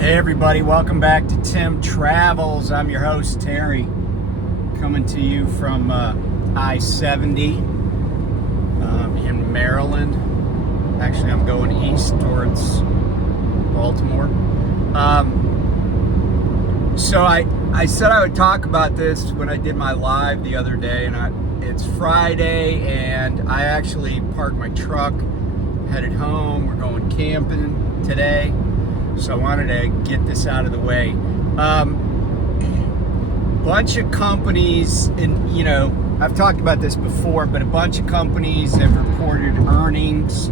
Hey everybody, welcome back to Tim Travels. I'm your host, Terry, coming to you from I-70 in Maryland. Actually, I'm going east towards Baltimore. So I said I would talk about this when I did my live the other day, and it's Friday, and I actually parked my truck, headed home. We're going camping today. So I wanted to get this out of the way. Bunch of companies, and I've talked about this before, but a bunch of companies have reported earnings,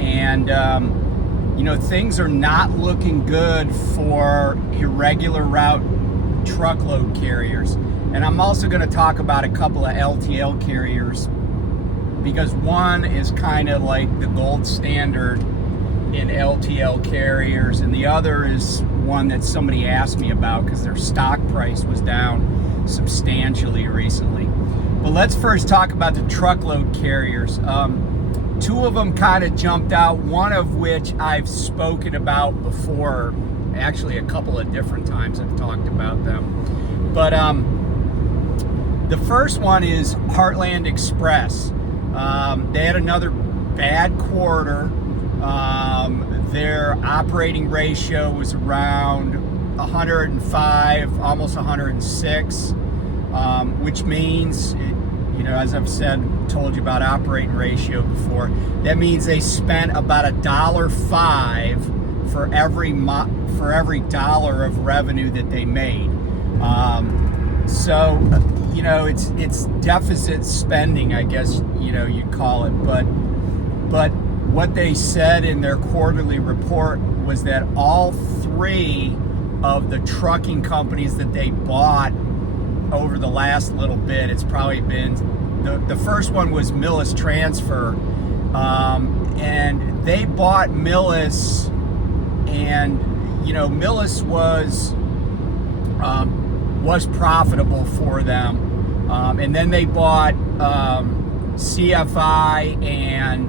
and things are not looking good for irregular route truckload carriers. And I'm also going to talk about a couple of LTL carriers, because one is kind of like the gold standard in LTL carriers, and the other is one that somebody asked me about because their stock price was down substantially recently. But let's first talk about the truckload carriers. Two of them kind of jumped out, one of which I've spoken about before. Actually, a couple of different times I've talked about them. But the first one is Heartland Express. They had another bad quarter. Their operating ratio was around 105, almost 106, which means, as I've told you about operating ratio before, that means they spent about $1.05 for every dollar of revenue that they made. So it's deficit spending, I guess you'd call it, but what they said in their quarterly report was that all three of the trucking companies that they bought over the last little bit, it's probably been, the first one was Millis Transfer, and they bought Millis, and Millis was profitable for them, and then they bought CFI and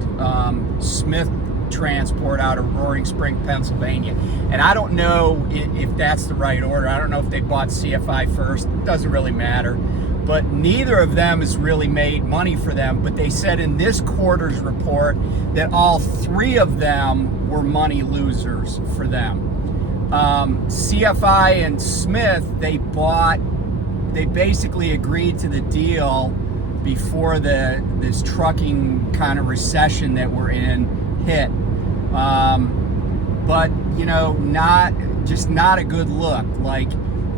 Smith Transport out of Roaring Spring, Pennsylvania. And I don't know if that's the right order. I don't know if they bought CFI first. It doesn't really matter. But neither of them has really made money for them. But they said in this quarter's report that all three of them were money losers for them. CFI and Smith, they basically agreed to the deal before this trucking kind of recession that we're in hit. But not a good look. Like,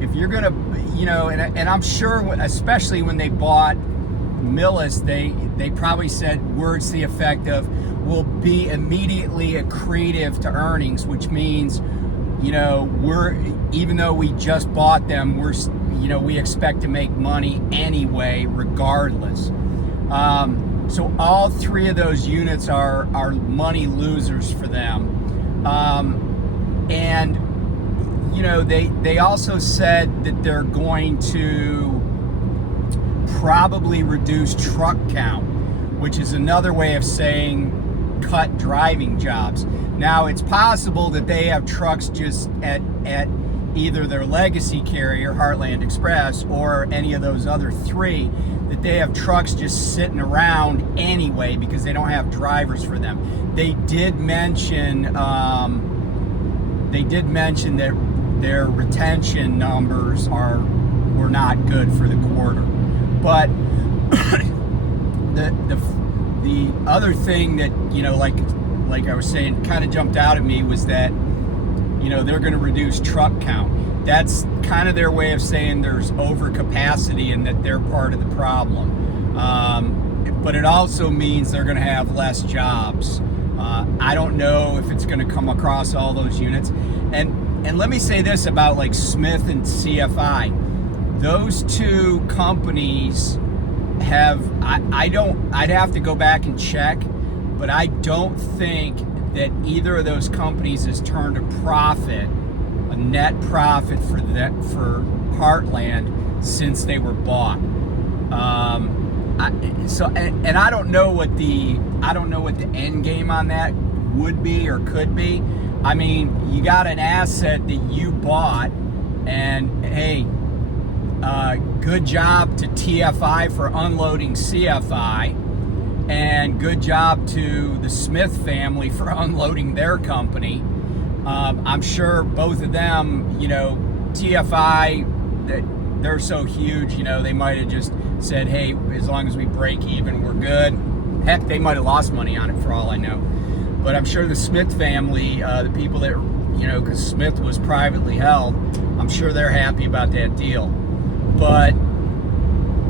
if you're gonna, and I'm sure, especially when they bought Millis, they probably said words to the effect of, will be immediately accretive to earnings, which means, even though we just bought them, we expect to make money anyway, regardless. So all three of those units are money losers for them. And they also said that they're going to probably reduce truck count, which is another way of saying cut driving jobs. Now, it's possible that they have trucks just at either their legacy carrier, Heartland Express, or any of those other three, that they have trucks just sitting around anyway because they don't have drivers for them. They did mention that their retention numbers were not good for the quarter. But the other thing that like I was saying, kind of jumped out at me was that they're going to reduce truck count. That's kind of their way of saying there's overcapacity and that they're part of the problem. But it also means they're going to have less jobs. I don't know if it's going to come across all those units. And let me say this about like Smith and CFI. Those two companies I'd have to go back and check, but I don't think that either of those companies has turned a net profit for Heartland since they were bought. I don't know what the end game on that would be or could be, I mean, you got an asset that you bought, and hey, good job to TFI for unloading CFI, and good job to the Smith family for unloading their company. I'm sure both of them, TFI, they're so huge, they might have just said, hey, as long as we break even, we're good. Heck, they might have lost money on it for all I know. But I'm sure the Smith family, the people that, because Smith was privately held, I'm sure they're happy about that deal. But,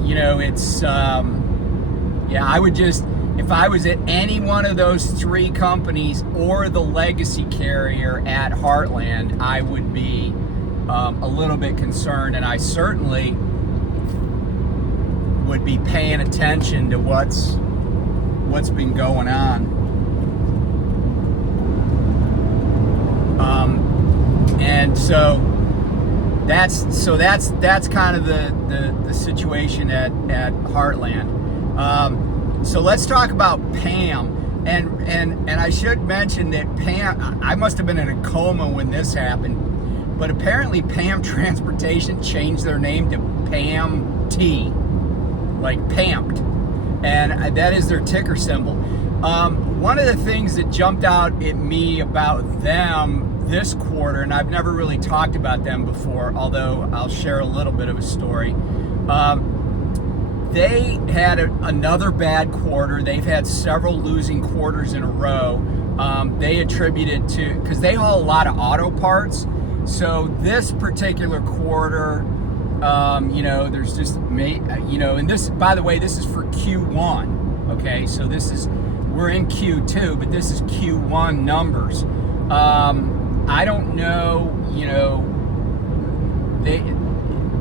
it's, I would just, if I was at any one of those three companies or the legacy carrier at Heartland, I would be a little bit concerned, and I certainly would be paying attention to what's been going on. And so that's kind of the situation at Heartland. So let's talk about PAM, and I should mention that PAM, I must have been in a coma when this happened, but apparently PAM Transportation changed their name to PamT, like PamT, and that is their ticker symbol. One of the things that jumped out at me about them this quarter, and I've never really talked about them before, although I'll share a little bit of a story. They had another bad quarter. They've had several losing quarters in a row. They attributed to, because they haul a lot of auto parts. So this particular quarter, there's just, and this, by the way, this is for Q1. Okay, so we're in Q2, but this is Q1 numbers. I don't know,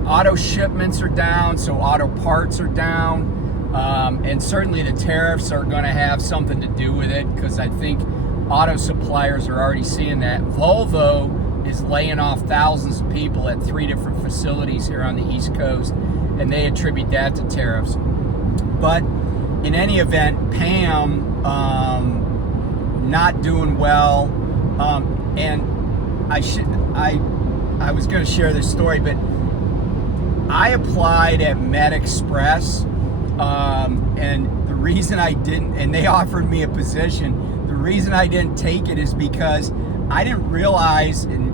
auto shipments are down, so auto parts are down, and certainly the tariffs are going to have something to do with it, because I think auto suppliers are already seeing that. Volvo is laying off thousands of people at 3 different facilities here on the East Coast, and they attribute that to tariffs. But in any event, PAM not doing well, and I was going to share this story, but I applied at Med Express, and the reason I didn't, and they offered me a position, the reason I didn't take it is because I didn't realize, and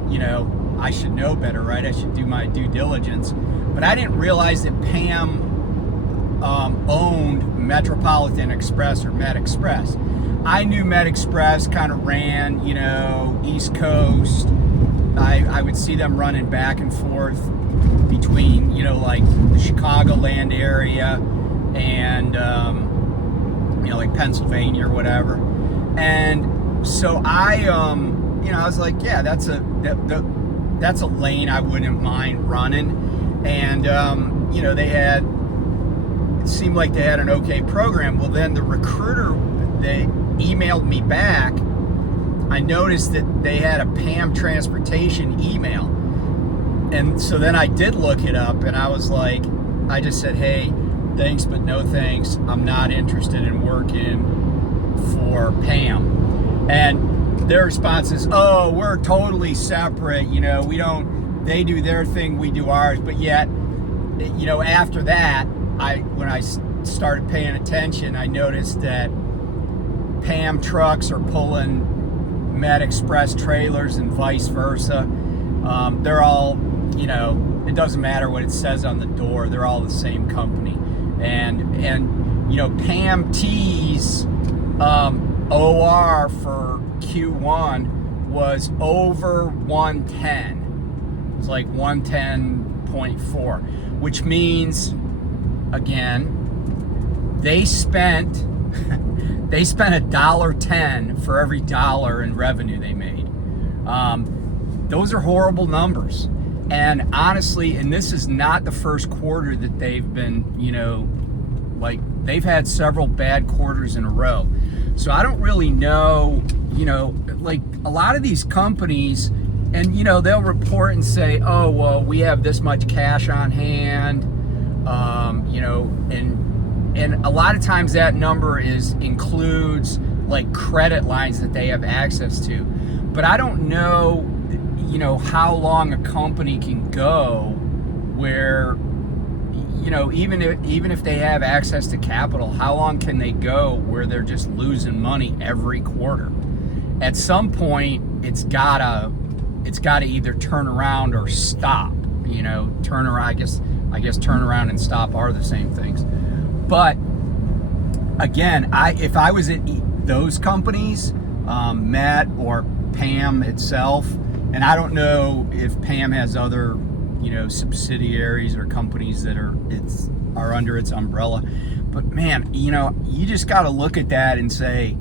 I should know better, right? I should do my due diligence, but I didn't realize that PAM owned Metropolitan Express or Med Express. I knew Med Express kind of ran, East Coast. I would see them running back and forth between, like the Chicagoland area and, like Pennsylvania or whatever. And so I was like, yeah, that's a lane I wouldn't mind running. And, it seemed like they had an okay program. Well, then the recruiter, they emailed me back. I noticed that they had a PAM Transportation email. And so then I did look it up, and I was like, I just said, hey, thanks, but no thanks. I'm not interested in working for PAM. And their response is, oh, we're totally separate. They do their thing, we do ours. But yet, after that, when I started paying attention, I noticed that PAM trucks are pulling Med Express trailers and vice versa. They're all, it doesn't matter what it says on the door, they're all the same company. And PamT's OR for Q1 was over 110. It's like 110.4, which means, again, they spent $1.10 for every dollar in revenue they made. Those are horrible numbers. And honestly, and this is not the first quarter that they've been, they've had several bad quarters in a row. So I don't really know, like a lot of these companies, and they'll report and say, oh, well, we have this much cash on hand, and a lot of times that number includes like credit lines that they have access to. but I don't know, how long a company can go where, even if they have access to capital, how long can they go where they're just losing money every quarter? At some point, it's gotta either turn around or stop. Turn around. I guess turn around and stop are the same things. But again, if I was at those companies, Met or PAM itself, and I don't know if PAM has other, subsidiaries or companies that are under its umbrella, but man, you just got to look at that and say,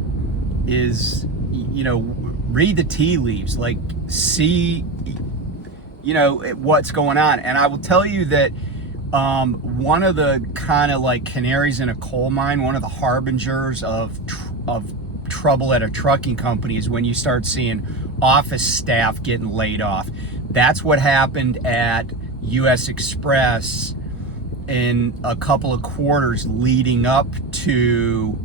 read the tea leaves, like see, what's going on. And I will tell you that one of the kind of like canaries in a coal mine, one of the harbingers of trouble at a trucking company is when you start seeing office staff getting laid off. That's what happened at U.S. Express in a couple of quarters leading up to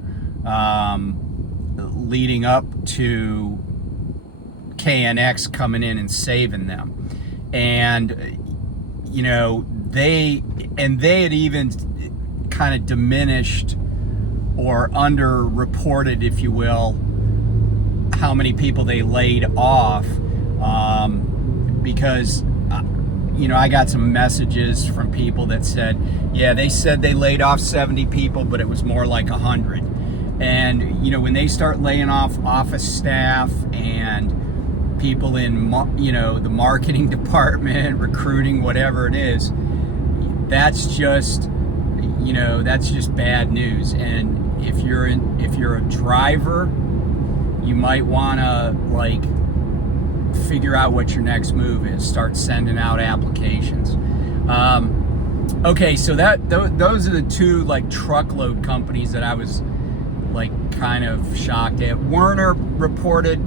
KNX coming in and saving them. And they had even kind of diminished or underreported, if you will, how many people they laid off, because I got some messages from people that said, yeah, they said they laid off 70 people, but it was more like 100. And when they start laying off office staff and people in the marketing department, recruiting, whatever it is, that's just bad news. And if you're a driver, you might want to figure out what your next move is. Start sending out applications. Okay, so those are the two truckload companies that I was kind of shocked at. Werner reported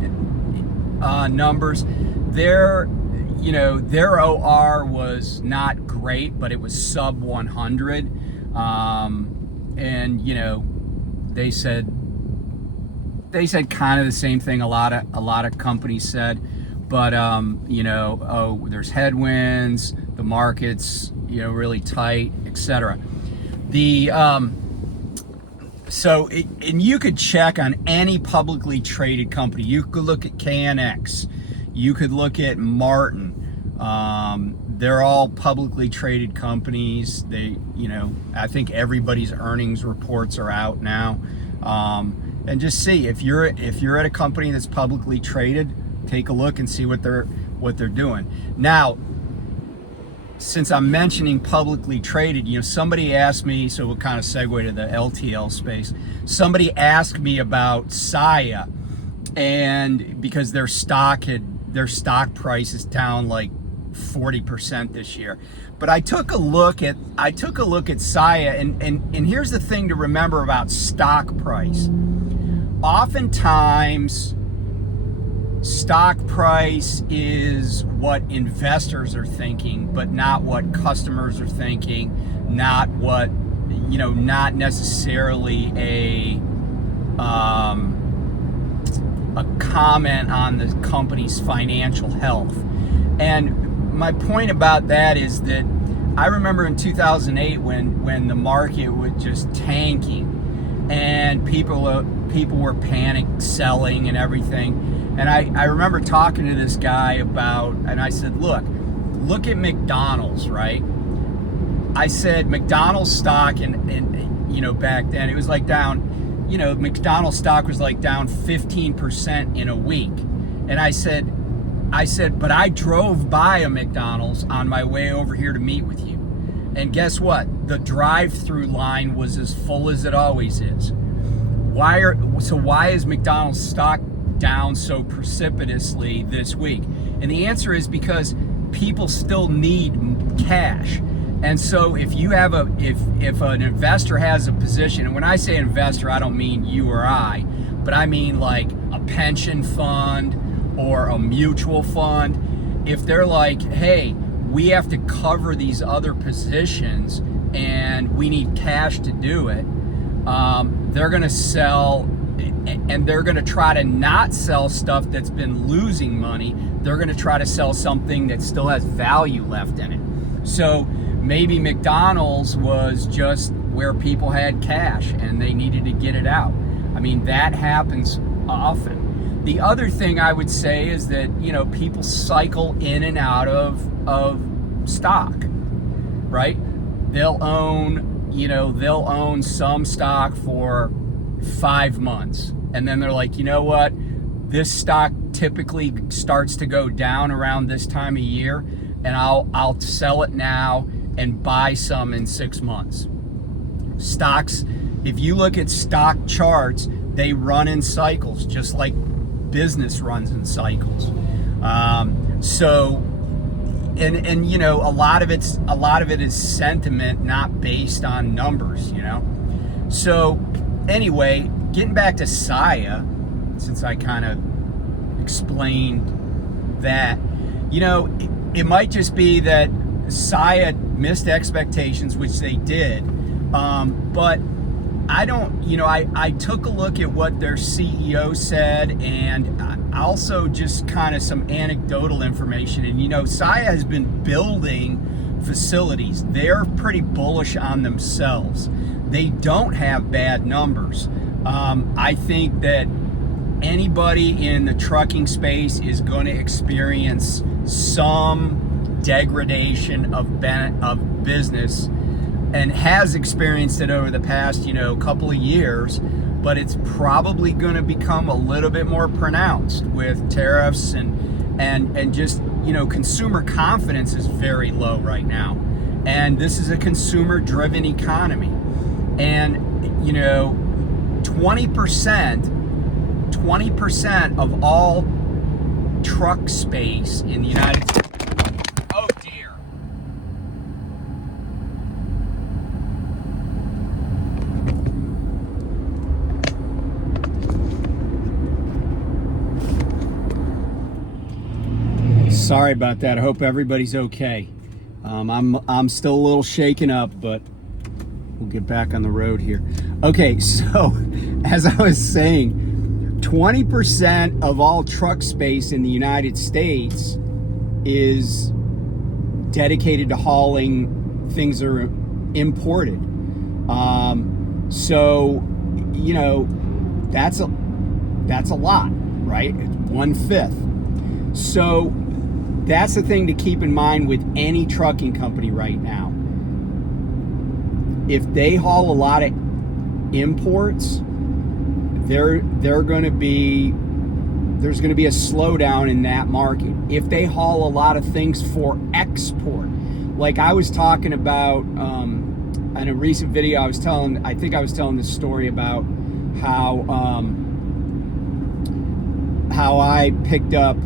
numbers. Their OR was not great, but it was sub 100. And they said kind of the same thing a lot of companies said, but there's headwinds, the market's really tight, etc. And you could check on any publicly traded company. You could look at KNX, you could look at Martin. They're all publicly traded companies. I think everybody's earnings reports are out now. And just see if you're at a company that's publicly traded, take a look and see what they're doing. Now, since I'm mentioning publicly traded, somebody asked me, so we'll kind of segue to the LTL space. Somebody asked me about Saia, and because their stock price is down 40% this year. But I took a look at Saia, and here's the thing to remember about stock price. Oftentimes, stock price is what investors are thinking, but not what customers are thinking, not necessarily a comment on the company's financial health. And my point about that is that I remember in 2008 when the market was just tanking and people were panic selling and everything. And I remember talking to this guy and I said, look at McDonald's, right? I said McDonald's stock and back then it was down, McDonald's stock was down 15% in a week. And I said, but I drove by a McDonald's on my way over here to meet with you. And guess what? The drive-through line was as full as it always is. Why is McDonald's stock down so precipitously this week? And the answer is because people still need cash. And so if an investor has a position, and when I say investor, I don't mean you or I, but I mean a pension fund or a mutual fund, if they're hey, we have to cover these other positions and we need cash to do it, they're going to sell and they're going to try to not sell stuff that's been losing money. They're going to try to sell something that still has value left in it. So maybe McDonald's was just where people had cash and they needed to get it out. I mean, that happens often. The other thing I would say is that, you know, people cycle in and out of stock, right? They'll own some stock for 5 months, and then they're like, you know what, this stock typically starts to go down around this time of year, and I'll sell it now and buy some in 6 months. Stocks, if you look at stock charts, they run in cycles, just like business runs in cycles. And you know, a lot of it is sentiment, not based on numbers, you know. So anyway, getting back to Saia, since I kind of explained that, you know, it might just be that Saia missed expectations, which they did, but I don't, you know, I took a look at what their CEO said, and also just kind of some anecdotal information. And, you know, Saia has been building facilities. They're pretty bullish on themselves. They don't have bad numbers. I think that anybody in the trucking space is going to experience some degradation of business, and has experienced it over the past, you know, couple of years, but it's probably going to become a little bit more pronounced with tariffs and just, you know, consumer confidence is very low right now. And this is a consumer-driven economy. And, you know, 20% of all truck space in the United States. Oh dear. Sorry about that. I hope everybody's okay. I'm still a little shaken up, but we'll get back on the road here. Okay, so as I was saying, 20% of all truck space in the United States is dedicated to hauling things that are imported. So, you know, that's a lot, right? It's 1/5. So that's the thing to keep in mind with any trucking company right now. If they haul a lot of imports, there's going to be a slowdown in that market. If they haul a lot of things for export, like I was talking about in a recent video, I think I was telling this story about how I picked up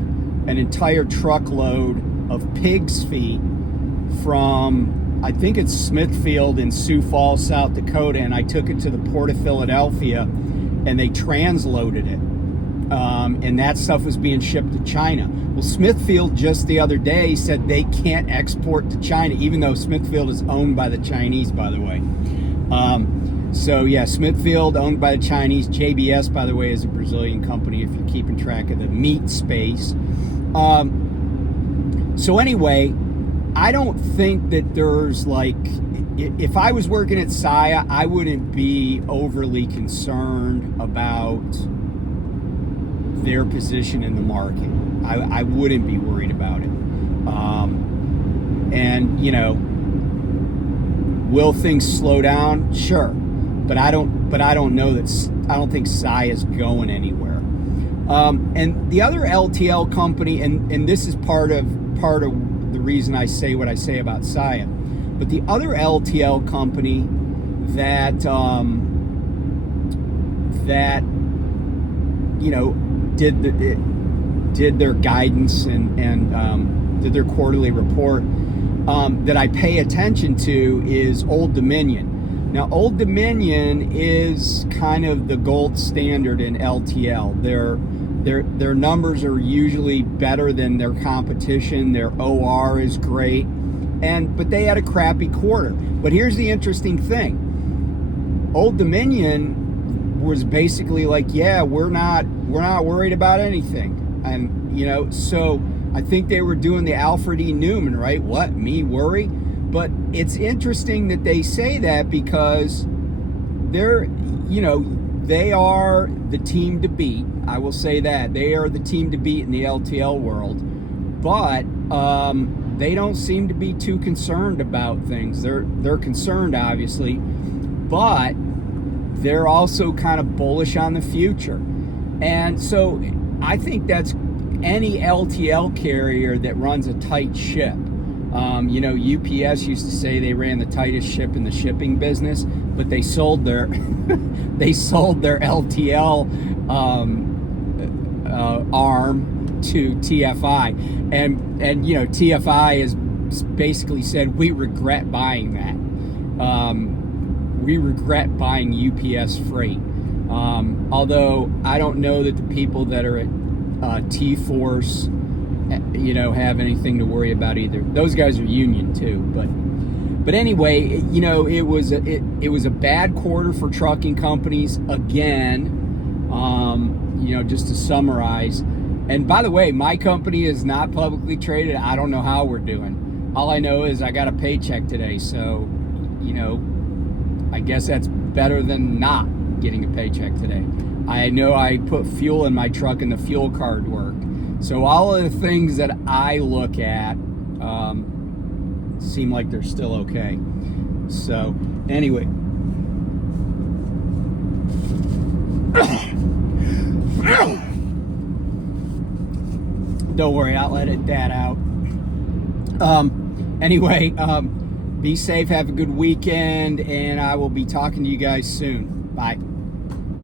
an entire truckload of pig's feet from, I think it's Smithfield in Sioux Falls, South Dakota, and I took it to the Port of Philadelphia, and they transloaded it. And that stuff was being shipped to China. Well, Smithfield just the other day said they can't export to China, even though Smithfield is owned by the Chinese, by the way. So yeah, Smithfield owned by the Chinese. JBS, by the way, is a Brazilian company, if you're keeping track of the meat space. So anyway, I don't think that there's like, if I was working at Saia, I wouldn't be overly concerned about their position in the market. I wouldn't be worried about it. And, you know, will things slow down? Sure. But I don't know that, I don't think Saia's going anywhere. And the other LTL company, and this is part of the reason I say what I say about Saia, but the other LTL company that you know did their guidance and did their quarterly report that I pay attention to is Old Dominion. Now, Old Dominion is kind of the gold standard in LTL. Their numbers are usually better than their competition. Their OR is great, but they had a crappy quarter. But here's the interesting thing: Old Dominion was basically like, yeah, we're not worried about anything. And, you know, so I think they were doing the Alfred E. Newman, right? What, me worry? But it's interesting that they say that because they're, you know, they are the team to beat. I will say that. They are the team to beat in the LTL world. But they don't seem to be too concerned about things. They're concerned, obviously, but they're also kind of bullish on the future. And so I think that's any LTL carrier that runs a tight ship. You know, UPS used to say they ran the tightest ship in the shipping business, but they sold their they sold their LTL arm to TFI, and you know, TFI has basically said we regret buying that. We regret buying UPS freight. Although I don't know that the people that are at T-Force, you know, have anything to worry about either. Those guys are union too, but anyway, you know, it was a bad quarter for trucking companies again. You know, just to summarize. And by the way, my company is not publicly traded. I don't know how we're doing. All I know is I got a paycheck today, so, you know, I guess that's better than not getting a paycheck today. I know I put fuel in my truck and the fuel card worked. So all of the things that I look at seem like they're still okay. So anyway. Don't worry, I'll edit that out. Anyway, be safe, have a good weekend, and I will be talking to you guys soon. Bye.